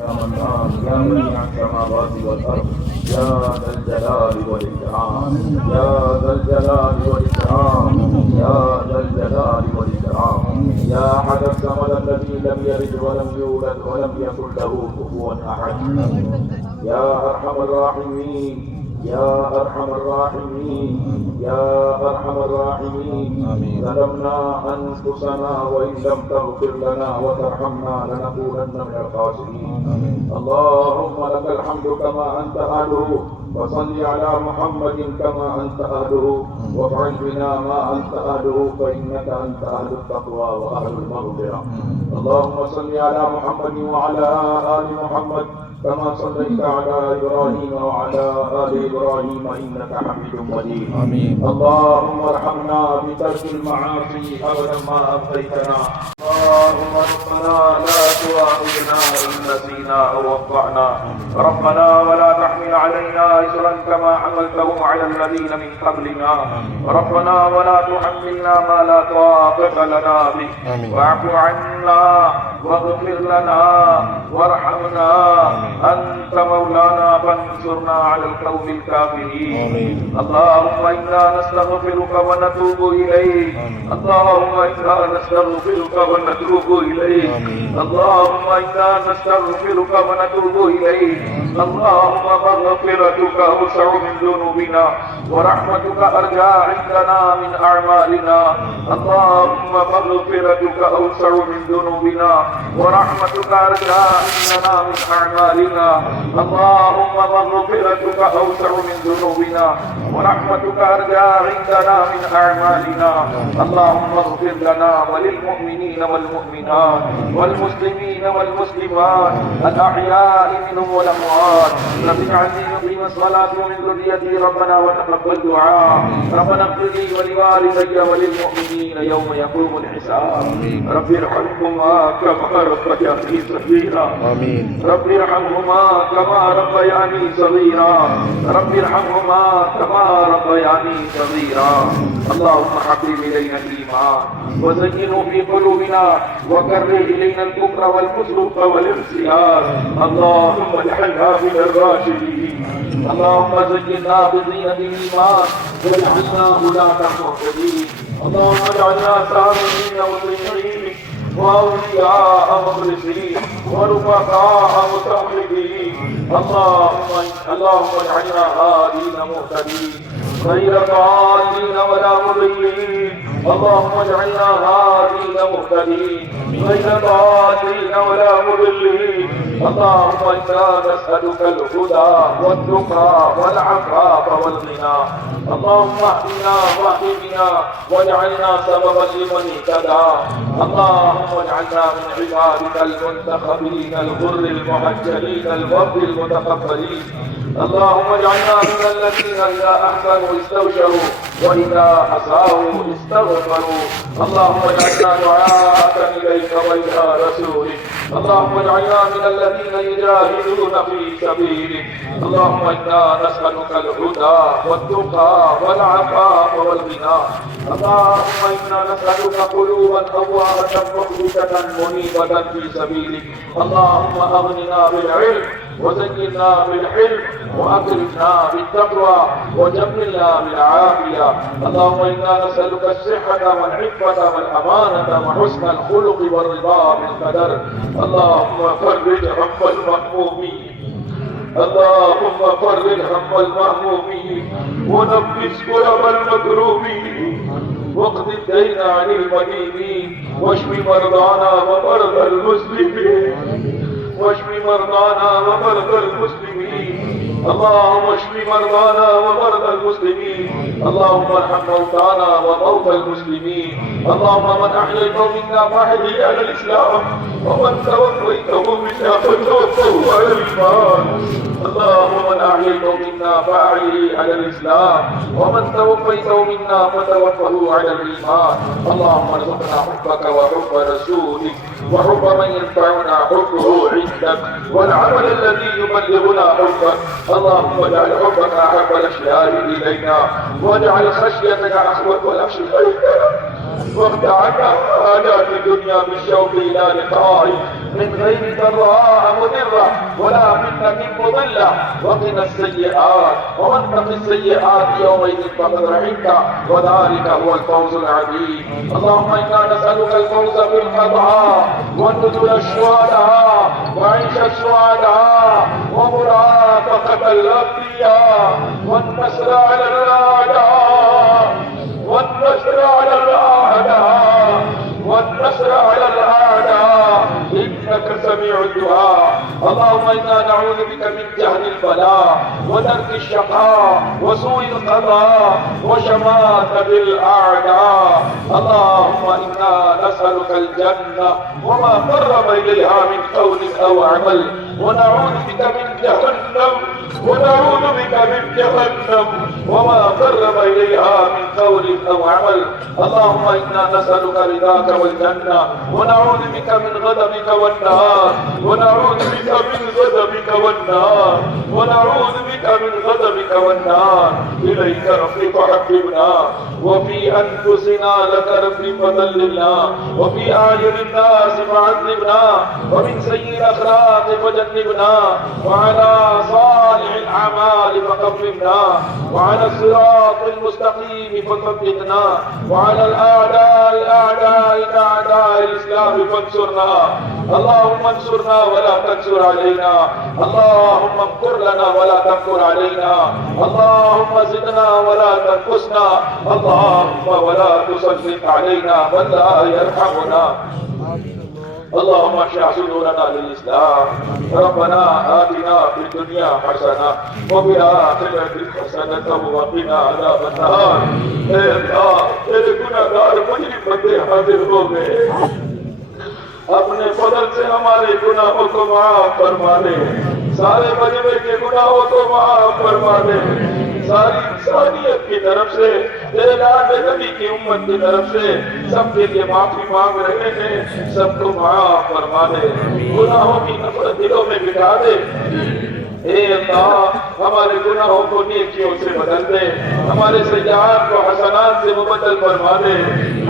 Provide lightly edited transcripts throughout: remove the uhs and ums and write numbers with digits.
يا منان يا منيع السماوات والأرض يا ذا الجلال والإكرام يا ذا الجلال والإكرام يا ذا الجلال والإكرام يا أحد الصمد الذي لم يلد ولم يولد ولم يكن له كفوا أحد يا أرحم الراحمين يا أرحم الراحمين يا أرحم الراحمين ظلمنا أنفسنا وإن لم تغفر لنا وترحمنا لنكونن من الخاسرين اللهم لك الحمد كما أنت أهله وصل على محمد كما أنت أهله وافعل بنا ما أنت أهله فإنك أنت أهل التقوى وأهل المغفرة اللهم صل على محمد وعلى آل محمد كما صليت على إبراهيم وعلى آل إبراهيم إنك حميد مجيد اللهم ارحمنا بترك المعاصي أبدا ما أبقيتنا اللهم ربنا لا تؤاخذنا إن نسينا أو أخطأنا ربنا ولا تحمل علينا إصرا كما حملته على الذين من قبلنا ربنا ولا تحملنا ما لا طاقة لنا به واعف عنا واغفر لنا وارحمنا أنت مولانا فانصرنا على القوم الكافرين اللهم إنا نستغفرك ونتوب إليك اللهم إنا نستغفرك ونتوب إليك اللهم إنا نستغفرك ونتوب إليك اللهم مغفرتك أوسع من ذنوبنا ورحمتك أرجى عندنا من أعمالنا اللهم مغفرتك أوسع من ذنوبنا ورحمتك أرجى عندنا من أعمالنا اللهم مغفرتك أوسع من ذنوبنا ورحمتك أرجى عندنا من أعمالنا اللهم اغفر لنا وللمؤمنين والمؤمنات والمسلمين والمسلمات الأحياء منهم والأموات رب اجعلني مقيم الصلاة ومن ذريتي ربنا وتقبل دعاء ربنا اغفر لي ولوالدي وللمؤمنين يوم يقوم الحساب رب ارحمهما كما ربياني صغيرا رب ارحمهما كما ربياني صغيرا رب ارحمهما كما ربياني صغيرا اللهم حبب إلينا الإيمان وزينه في قلوبنا وكره إلينا الكفر والفسوق والانسيان اللهم اجعلنا من الراشدين اللهم زينا بزينة الإيمان واجعلنا هداة مهتدين اللهم اجعلنا سامعين مطيعين وأولياء مخلصين ورفقاء متوحدين اللهم اجعلنا هادين مهتدين غير ضالين ولا مضلين اللهم اجعلنا هادين مهتدين غير ضالين ولا مضلين اللهم إنا نسألك الهدى والتقى والعفاف والغنى اللهم اهدنا واهد بنا واجعلنا سببا لمن اهتدى اللهم اجعلنا من عبادك المنتخبين الغر المحجلين الوفد المتقبلين اللهم اجعلنا من الذين إذا أحسنوا استبشروا وإذا أساءوا استغفروا اللهم اجعلنا دعاءك إليك وإلى رسولك اللهم اجعلنا من الذين يجاهدون في سبيلك اللهم إنا نسألك الهدى والتقى والعفاف والغنى اللهم إنا نسألك قلوبا أوابة مخبتة منيبة في سبيلك اللهم أغننا بالعلم وزينا بالحلم وأكرمنا بالتقوى وجملنا بالعافية اللهم إنا نسألك الصحة والعفة والأمانة وحسن الخلق والرضا بالقدر اللهم فرج هم المهمومين اللهم فرج هم المهمومين ونفس كرب المكروبين واقض الدين عن المدينين واشف مرضانا ومرضى المسلمين واشف مرضانا ومرضى المسلمين اللهم اشف مرضانا ومرضى المسلمين اللهم ارحم موتانا وموتى المسلمين اللهم من احييته منا فاحيه على الاسلام ومن توفيته منا فتوفه على الايمان اللهم من احييته منا فاحيه على الاسلام ومن توفيته منا فتوفه على الايمان اللهم ارزقنا حبك وحب رسولك وحب من ينفعنا حبه عندك والعمل الذي يبلغنا حبك اللهم اجعل حبك احب الاشياء الينا واجعل خشيتك اخوف الاشياء واخدعنا آلات الدنيا بالشوق إلى لقائك من غير ضراء مضرة ولا فتنة مضلة وقنا السيئات ومن تق السيئات يومئذ فقد رحمته وذلك هو الفوز العظيم. اللهم إنا نسألك الفوز بالقضاء والنزول الشهداء وعيش الشهداء ومرافقة الأنبياء والنصر على الأعداء والنصر على الأعداء والنصر على الأعداء إنك سميع الدعاء. اللهم إنا نعوذ بك من جهل البلاء ودرك الشقاء وسوء القضاء وشماتة الأعداء. اللهم إنا نسألك الجنة وما قرب إليها من قول أو عمل ونعوذ بك من جهنم وما قرب إليها من قول أو عمل. اللهم إنا نسألك رضاك والجنة ونعوذ بك من غضبك والنار إليك رفيق حببنا وفي أنفسنا لك رفيق فضللنا وفي أعين الناس فعذبنا ومن سيء الأخلاق فجنبنا وعلى صالح الأعمال فقبلنا وعلى الصراط المستقيم فثبتنا وعلى الأعداء أعداء الإسلام فانصرنا. اللهم انصرنا ولا تنصر علينا. اللهم امكر لنا ولا تمكر علينا. اللهم زدنا ولا تنقصنا. اللهم ولا تسلط علينا من لا يرحمنا. اللهم اشرح صدورنا للإسلام. ربنا آتنا في الدنيا حسنة وفي الآخرة حسنة وقنا عذاب النار. اے اللہ تیرے گناہگار مجرم بندے حاضر ہو گئے، اپنے فضل سے ہمارے گناہوں کو معاف فرما دے، سارے مجمع کے گناہوں کو معاف فرما دے، ساری انسانیت کی طرف سے تیرے لاڈلے نبی کی امت کی طرف سے سب کے لیے معافی مانگ رہے ہیں، سب کو معاف فرما دے، گناہوں کی نفرت دلوں میں بٹھا دے۔ اے اللہ ہمارے گناہوں کو نیکیوں سے بدل دے، ہمارے سیئات کو حسنات سے مبدل فرما دے۔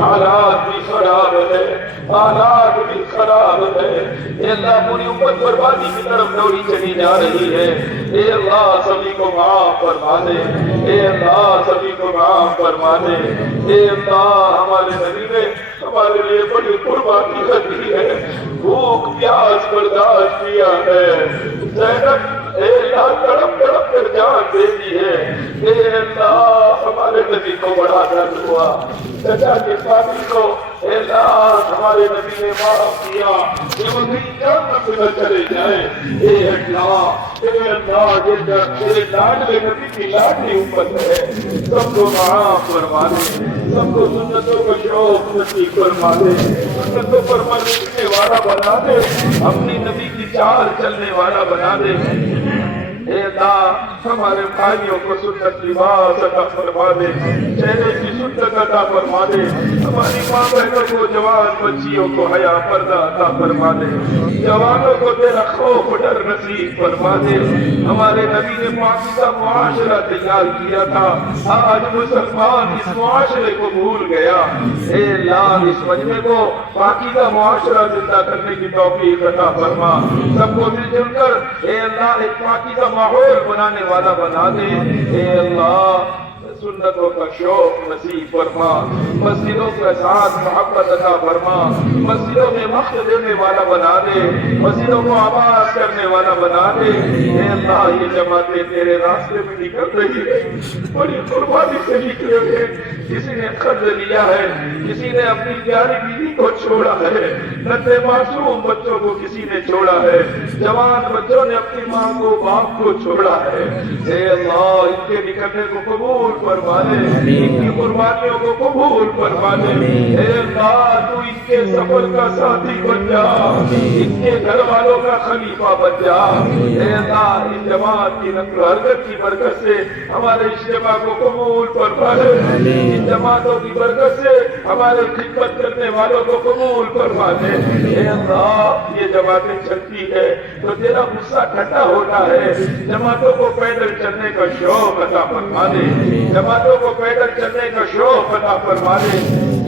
حالات بھی خراب ہے، حالات بھی خراب ہے، اے اللہ پوری امت بربادی کی طرف دوڑی چلی جا رہی ہے۔ اے اللہ سبھی کو معاف فرما دے، اے اللہ سبھی کو معاف فرما دے۔ اے اللہ ہمارے نبی نے ہمارے لیے بڑی قربانی دی ہے، بھوک پیاس برداشت کیا ہے، زینب اے اللہ تڑپ تڑپ کر جان دے دی ہے۔ اے اللہ ہمارے نبی کو بڑا درد ہوا، چچا کے پانی کو اے اللہ ہمارے نبی نے معاف کیا کہ وہ کہیں جنت میں نہ چلے جائیں۔ اے اللہ یہ تیرے لاڈلے نبی کی لاڈلی امت ہے، سب کو معاف فرما دے، سب کو سنتوں کو شوق نصیب فرما دے، سنتوں پر مرنے والا بنا دے، اپنی نبی کی چال چلنے والا بنا دے۔ اے اللہ ہمارے بھائیوں کو سنت لباس عطا فرما دے، چہرے کی سنت عطا فرما دے، ہماری ماں بہنوں کو جوان بچیوں کو حیا پردہ عطا فرما دے، جوانوں کو تیرا خوف ڈر نصیب فرما دے۔ ہمارے نبی نے پاکیزہ معاشرہ تیار کیا تھا، آج مسلمان اس معاشرے کو بھول گیا۔ اے اللہ اس مجمع کو پاکیزہ معاشرہ زندہ کرنے کی توفیق عطا فرما، سب کو مل جل کر اے اللہ ایک پاکیزہ ماحول بنانے والا بنا دے۔ اے اللہ سنتوں کا شوق نصیب فرما، مسجدوں کے ساتھ محبت عطا فرما، مسجدوں میں وقت دینے والا بنا دے، مسجدوں کو آباد کرنے والا بنا دے۔ اے اللہ یہ جماعتیں تیرے راستے میں نکل رہی ہے، بڑی قربانی سے نکلے ہوئے، کسی نے قرض لیا ہے، کسی نے اپنی پیاری بیوی کو چھوڑا ہے، ننھے معصوم بچوں کو کسی نے چھوڑا ہے، جوان بچوں نے اپنی ماں کو باپ کو چھوڑا ہے۔ اے اللہ ان کے نکلنے کو قبول فرما دے، ان کی قربانیوں کو قبول فرما دے۔ اے اللہ تو ان کے سفر کا ساتھی بن جا، ان کے گھر والوں کا خلیفہ بن جا۔ اے اللہ اس جماعت کی نقل و حرکت کی برکت سے ہمارے اجتماع کو قبول فرما دے، ان جماعتوں کی برکت سے ہمارے خدمت کرنے والوں کو قبول فرما دے۔ اے اللہ یہ جماعتیں چلتی ہے تو تیرا غصہ ٹھنڈا ہوتا ہے، جماعتوں کو پیدل چلنے کا شوق عطا فرما دے، جماعتوں کو پیدل چلنے کا شوق عطا فرما دے۔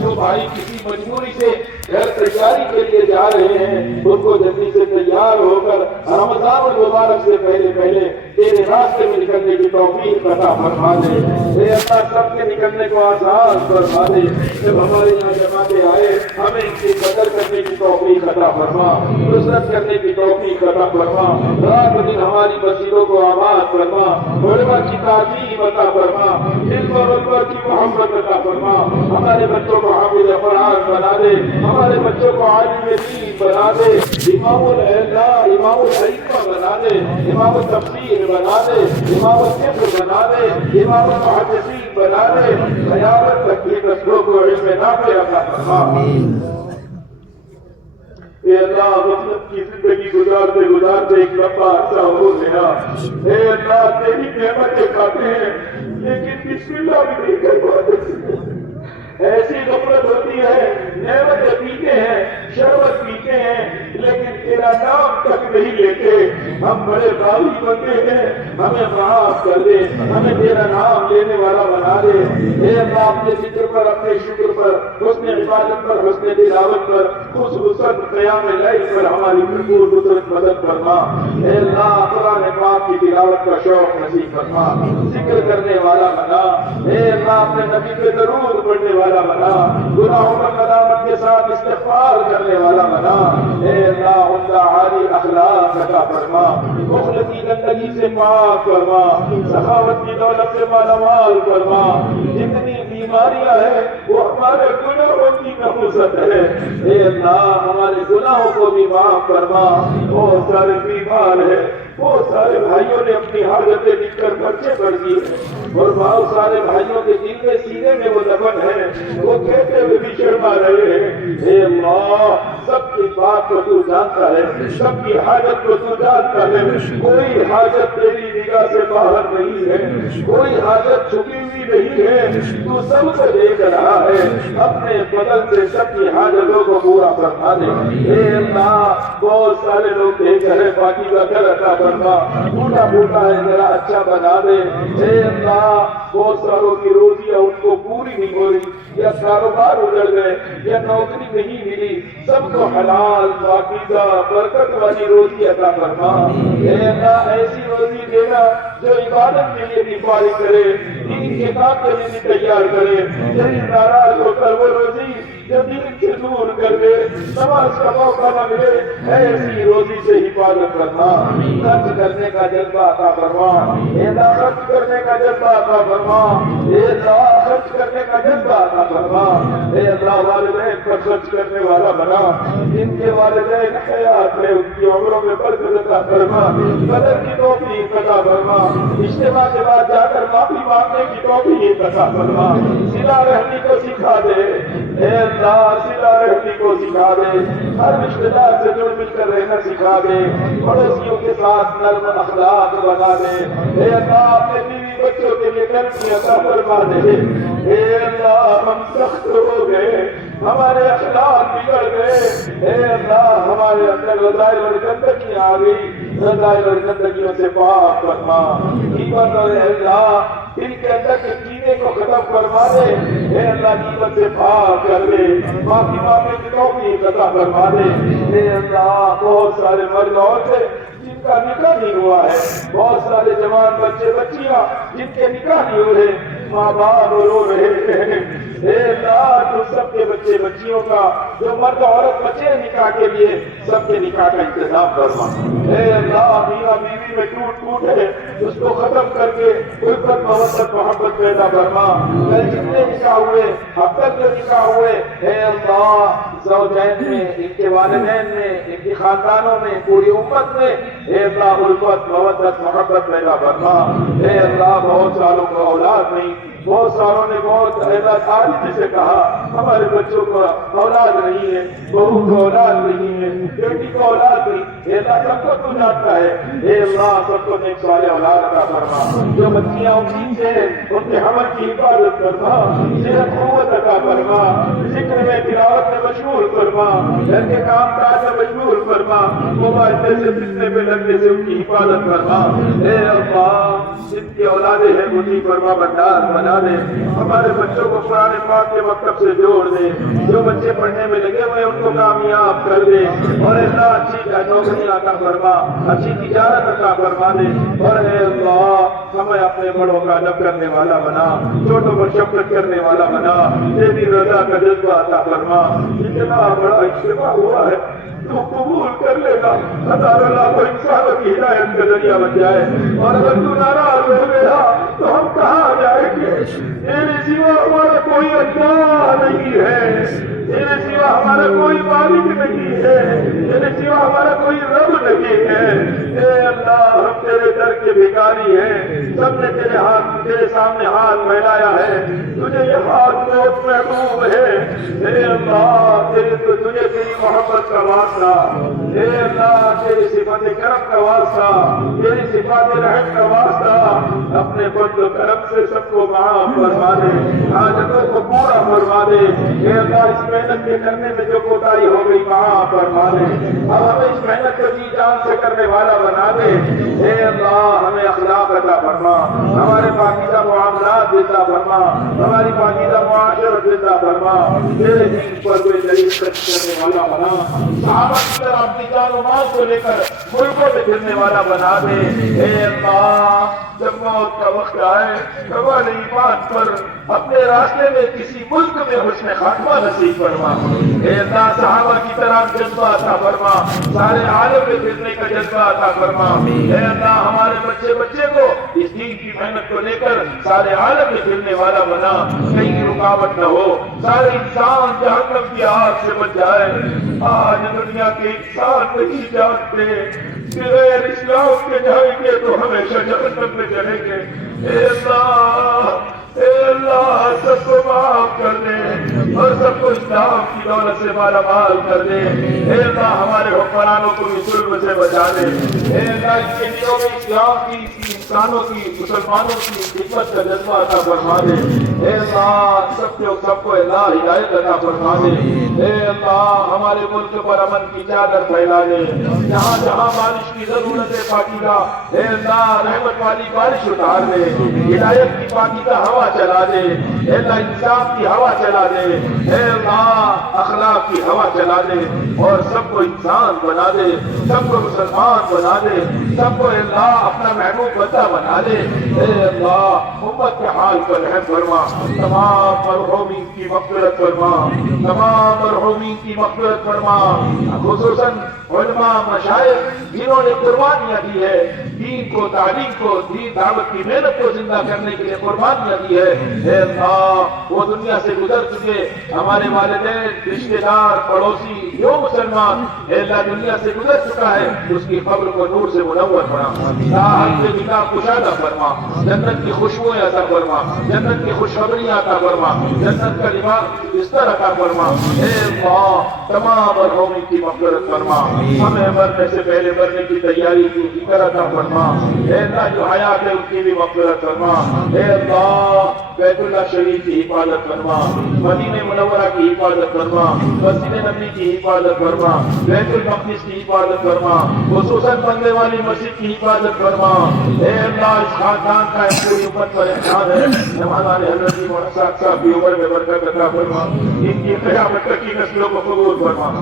جو بھائی کسی مجبوری سے گھر تیاری کے لیے جا رہے ہیں، ان کو جلدی سے تیار ہو کر رمضان المبارک سے پہلے پہلے تیرے راستے میں نکلنے کی توفیق عطا فرما دے۔ اے اللہ سب کے نکلنے کو آسان فرما دے۔ جب ہمارے یہاں جماعتیں آئے ہمیں ان کی قدر کرنے کی توفیق عطا فرما، نصرت کرنے کی توفیق عطا فرما، رات دن ہماری مسجدوں کو آباد فرما، علماء کی تعظیم عطا فرما، علم اور اکبر کی محبت عطا فرما، ہمارے بچوں کو حافظ قرآن بنا دے، ہمارے بچوں کو عالم دین بنا دے، امام العلماء امام الحکمہ بنا دے، امام التفسیر بنا دے، امام الفقہ بنا دے، امام المحدثین بنا دے، قیامت تک کی نسلوں کو علم نافع عطا فرما۔ اے اللہ غفلت کی زندگی گزارتے گزارتے ایک لمبا عرصہ ہو گیا، اے اللہ تیری نعمتیں کھاتے ہیں لیکن بسم اللہ بھی نہیں کر پاتے۔ ایسی غفلت ہوتی ہے، نعمتیں پیتے ہیں، شربت پیتے ہیں لیکن تیرا نام تک نہیں لیتے۔ ہم بڑے باغی بندے ہیں، ہمیں معاف کر دے، ہمیں تیرا نام لینے والا بنا دے۔ اے اللہ اپنے ذکر پر، اپنے شکر پر، حسن عبادت پر، حسن تلاوت پر، خصوصاً قیام لیل پر ہماری بھرپور نصرت مدد فرما۔ اے اللہ قرآن پاک کی تلاوت کا شوق نصیب فرما، ذکر کرنے والا بنا۔ اے اللہ اپنے نبی پہ درود پڑھنے والا بنا، گناہوں پر ندامت کے ساتھ استغفار کرنے والا بنا۔ اے اللہ عمدہ عالی اخلاق عطا فرما، بخل کی گندگی سے پاک فرما، سخاوت کی دولت سے مالا مال فرما۔ جتنی بیماریاں ہیں وہ ہمارے گناہوں کی نحوست ہے، اے اللہ ہمارے گناہوں کو بھی معاف فرما۔ بہت سارے بیمار ہیں، بہت سارے بھائیوں نے اپنی حاجتیں لکھ کر پرچے پڑھ دیے اور بہت سارے بھائیوں کے دل میں سینے میں وہ دفن ہے، وہ کہتے ہوئے بھی شرما رہے ہیں۔ اے اللہ سب کی بات کو تو جانتا ہے، سب کی حاجت کو تو جانتا ہے، کوئی حاجت تیری نگاہ سے باہر نہیں ہے، کوئی حاجت چھپی ہوئی نہیں ہے، تو سب کو دیکھ رہا ہے۔ اپنے بدل سے سب کی حاجتوں کو پورا فرما دے۔ اے اللہ بہت سارے لوگ دیکھ رہے باقی کا گھر عطا فرما، ٹوٹا پھوٹا ہے ذرا اچھا بنا دے۔ اے اللہ بہت ساروں کی روزیاں ان کو پوری نہیں ہو رہی، یا کاروبار اجڑ گئے، یا نوکری نہیں ملی، سب کو حلال پاکیزہ برکت والی روزی عطا فرما۔ اے اللہ ایسی روزی دینا جو عبادت کے لیے بھی فارغ کرے، دین کے کام کے لیے بھی تیار کرے، دل ناراض ہو کر وہ روزی جو دل سے دور کر دے، نماز کا موقع نہ ملے، ایسی روزی سے حفاظت فرما۔ خرچ کرنے کا جذبہ عطا فرما، اے اللہ خرچ کرنے کا جذبہ عطا فرما، اے اللہ خرچ کرنے کا جذبہ عطا فرما۔ اے اللہ والدین پر خرچ کرنے والا بنا، جن کے والدین حیات ہے ان کی عمروں میں برکت عطا فرما، قدر کی توفیق عطا فرما، اجتماع کے بعد جا کر معافی مانگنے کی توفیق عطا فرما، صلہ رحمی کو سکھا دے، اے اللہ صلہ رحمی کو سکھا دے، ہر رشتہ دار سے جڑ مل کر رہنا سکھا دے، پڑوسیوں کے ساتھ نرم اخلاق بنا دے، اے اللہ اپنے بیوی بچوں کے لیے نرمی عطا فرما دے۔ اے اللہ ہم سخت ہو گئے، ہمارے اخلاق بگڑ گئے، اے اللہ ہمارے اندر رذائل اور گندگی آ گئی، رذائل اور گندگیوں سے پاک فرما۔ غیبت اور اللہ دل کے اندر کے کینے کو ختم فرما دے، اے اللہ غیبت سے پاک کر دے، معافی مانگنے کی توفیق عطا فرما دے۔ اے اللہ بہت سارے مرد عورتیں جن کا نکاح نہیں ہوا ہے، بہت سارے جوان بچے بچیاں جن کے نکاح نہیں ہو رہے، ماں باپ رو رہے ہیں، اے اللہ تو سب کے بچے بچیوں کا جو مرد عورت بچے نکاح کے لیے سب کے نکاح کا انتظام فرما۔ اے اللہ میاں بیوی میں ٹوٹ ہے اس کو ختم کر کے الفت محبت محبت پیدا فرما۔ کل جتنے نکاح ہوئے اب تک جو نکاح ہوئے اے اللہ زوجین میں، ان کے والدین میں، ان کے خاندانوں میں، پوری امت میں اے اللہ الفت محبت محبت پیدا فرما۔ اے اللہ بہت سالوں کو اولاد نہیں، بہت ساروں نے بہت عاجزی سے کہا ہمارے بچوں کو اولاد نہیں ہے، بہو کو اولاد نہیں ہے، بیٹی کو اولاد نہیں، اے اللہ سب کو تو جانتا ہے، اے اللہ سب کو نیک صالح اولاد عطا فرما، جو بچیاں امید سے ان کے حمل کی حفاظت فرما، صحت قوت عطا فرما، ذکر میں تلاوت میں مشغول فرما، گھر کے کام کاج میں مشغول فرما، موبائل سے فتنے پہ لگنے سے ان کی حفاظت فرما، اے اللہ جن کی اولادیں ہیں مجھے فرما بردار بنا دے، ہمارے بچوں کو قرآن پاک کے مکتب سے جوڑ دے، جو بچے پڑھنے میں لگے ہوئے ان کو کامیاب کر دے، اور اللہ اچھی نوکری عطا فرما، اچھی تجارت عطا فرما دے، اور اے اللہ ہمیں اپنے بڑوں کا ادب کرنے والا بنا، چھوٹوں پر شفقت کرنے والا بنا، تیری رضا کا جذبہ عطا فرما، اتنا بڑا اجتماع ہوا ہے تو قبول کر لے گا، ہزاروں لاکھوں انسانوں کی ہدایت کا ذریعہ بن جائے، اور اگر تو ناراض ہو گیا تو ہم کہاں جائیں گے؟ تیرے سوا ہمارا کوئی اللہ نہیں ہے، تیرے سوا ہمارا کوئی مالک نہیں ہے، تیرے سوا ہمارا کوئی رب نہیں ہے، اے اللہ ہم تیرے در کے بھکاری ہیں، سب نے تیرے سامنے ہاتھ پھیلایا ہے، تجھے یہ ہاتھ بہت محبوب ہے، اے اللہ تجھے تیری محبت کا واسطہ، اے اللہ تیری صفات کرم کا واسطہ، تیری صفات رحم کا واسطہ، اپنے فضل و کرم سے سب کو معاف فرما دے، حاجتوں کو پورا فرما دے، اے اللہ اس محنت کے کرنے میں جو کوتاہی ہو گئی معاف فرما دے، اب ہمیں اس محنت کو جی جان سے کرنے والا بنا دے، اے اللہ ہمیں اخلاق عطا فرما، ہمارے پاکیزہ معاملات عطا فرما، ہماری پاکیزہ معاشرت عطا فرما، تیرے دین پر کوئی دلیل کرنے والا بنا، صحابہ کی طرح اپنی جان و مال کو لے کر ملکوں میں پھرنے والا بنا دے، اے اللہ جب موت کا وقت آئے کبال ایمان پر اپنے راستے میں کسی ملک میں حسن خاتمہ نصیب فرما، اے اللہ صحابہ کی طرح جذبہ عطا فرما، سارے عالم میں پھرنے کا جذبہ عطا فرما، اے اللہ ہمارے بچے کو اس دین کی محنت کو لے کر سارے عالم میں پھرنے والا بنا، کہیں رکاوٹ نہ ہو، سارے انسان جہنم کی آگ سے بچ جائے، آج دنیا کے انسان نہیں جانتے بغیر اسلام کے جائیں گے تو ہمیشہ جہنم میں چلیں گے، اے اللہ سب کو معاف کر دے اور سب کو اسلام کی دولت سے مالا مال کر دے، اے اللہ ہمارے حکمرانوں کو بھی ظلم سے بچا دے، اے اللہ اس کے دلوں میں اسلام کی انسانوں کی مسلمانوں کی خدمت کا جذبہ عطا فرما دے، اے اللہ سب کو اللہ ہدایت عطا فرما دے، اے اللہ ہمارے ملک پر امن کی چادر پھیلا دے، جہاں جہاں بارش کی ضرورت ہے پاکیزہ اے اللہ رحمت والی بارش اتار دے، ہدایت کی پاکیزہ ہوا چلا دے، اے اللہ انصاف کی ہوا چلا دے، اے اللہ اخلاق کی ہوا چلا دے، اور سب کو انسان بنا دے، سب کو مسلمان بنا دے، سب کو اے اللہ اپنا محبوب بندہ بنا دے، اے اللہ امت کے حال پر رحم فرما، تمام مرحومین کی مغفرت فرما، تمام مرحومین کی مغفرت فرما، خصوصاً علماء مشائخ جنہوں نے قربانیاں دی ہے، دین کو تعلیم کو دین دعوت کی محنت کو زندہ کرنے کے لیے قربانیاں دی ہے، اے اللہ وہ دنیا سے گزر چکے ہمارے والدین رشتے دار پڑوسی جو مسلمان اے اللہ دنیا سے گزر چکا ہے اس کی قبر کو نور سے منور فرما، راحت کے نکاح کشادہ فرما، جنت کی خوشبوئیں عطا فرما، جنت کی خوشخبریاں عطا فرما، جنت کا لباس بستر عطا فرما، اے اللہ تمام مرحومین کی مغفرت فرما، ہمیں مرنے سے پہلے مرنے کی تیاری کی فکر عطا فرما، اے اللہ جو حیات ہے ان کی بھی مغفرت فرما، اے اللہ بیت اللہ شریف کی حفاظت فرما، مدینہ منورہ کی حفاظت فرما، مسجد نبی کی حفاظت فرما، بیت المقدس کی حفاظت فرما، خصوصاً بندے والی مسجد کی حفاظت فرما، اے اللہ اس خاندان کا پوری امت پر احسان ہے، ہمارے حضرت مرشد صاحب کی عمر میں برکت عطا فرما، ان کی قیامت تک کی نسلوں کو قبول فرما،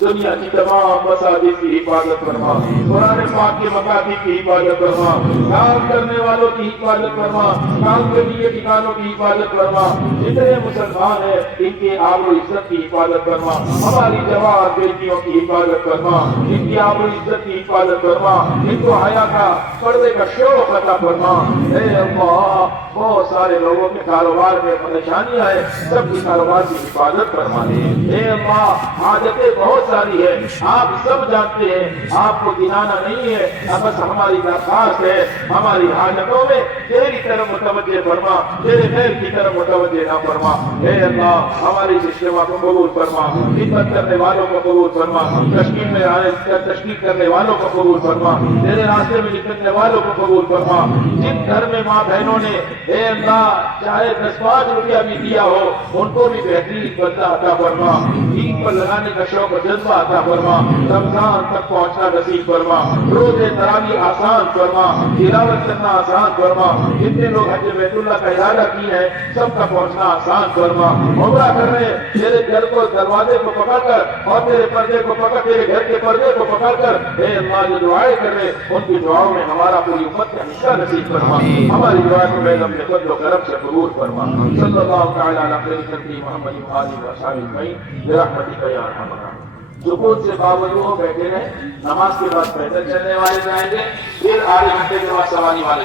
دنیا کی تمام مساجد کی حفاظت فرما، قرآن پاک کے مکاتب کی حفاظت فرما، کام کرنے والوں کی حفاظت فرما، کام کے لیے ٹھکانوں کی حفاظت فرما، جتنے مسلمان ہیں ان کے آبرو عزت کی حفاظت فرما، ہماری جوان بیٹیوں کی حفاظت فرما، ان کی آبرو عزت کی حفاظت فرما، ان کو حیا کا پردے کا شوق عطا فرما، اے اللہ بہت سارے لوگوں کے کاروبار میں پریشانیاں ہیں، سب کی کاروبار کی حفاظت فرما دے، اے اللہ حاجتیں بہت ساری ہے، آپ سب جانتے ہیں، آپ کو گنانا نہیں ہے، بس ہماری درخواست ہے ہماری حاجتوں میں تیری طرف متوجہ فرما، تیرے غیر کی طرف متوجہ نہ فرما۔ اے اللہ ہماری اس اجتماع کو قبول فرما، خدمت کرنے والوں کو قبول فرما، تشکیل کرنے والوں کو قبول فرما، تیرے راستے میں نکلنے والوں کو قبول فرما۔ جن گھر میں ماں بہنوں نے اے اللہ چاہے 10-5 روپیہ بھی دیا ہو، ان کو بھی بہترین بدلہ عطا فرما، دین پر لگانے کا شوق و جذبہ عطا فرما، رمضان تک پہنچنا نصیب فرما، روز تراویح آسان فرما، تلاوت کرنا آسان فرما، جتنے لوگ حج بیت اللہ کا ارادہ کی ہے سب کا پہنچنا آسان فرما۔ عمرہ کر رہے تیرے گھر کو دروازے کو پکڑ کر اور تیرے پردے کو پکڑ تیرے گھر کے پردے کو پکڑ کر اے اللہ جو دعائیں کر رہے ان کی دعاؤں میں ہمارا پوری امت کا حصہ نصیب فرما، ہماری دعا کو بیگم کے فضل و کرم سے قبول فرما۔ صلی اللہ تعالی علی خیر خلقہ محمد وآلہ وصحبہ اجمعین برحمتک یا ارحم الراحمین۔ سکون سے باوجود بیٹھے رہے، نماز کے بعد پیدل چلنے والے جائیں گے، پھر آدھے گھنٹے کے بعد سواری والے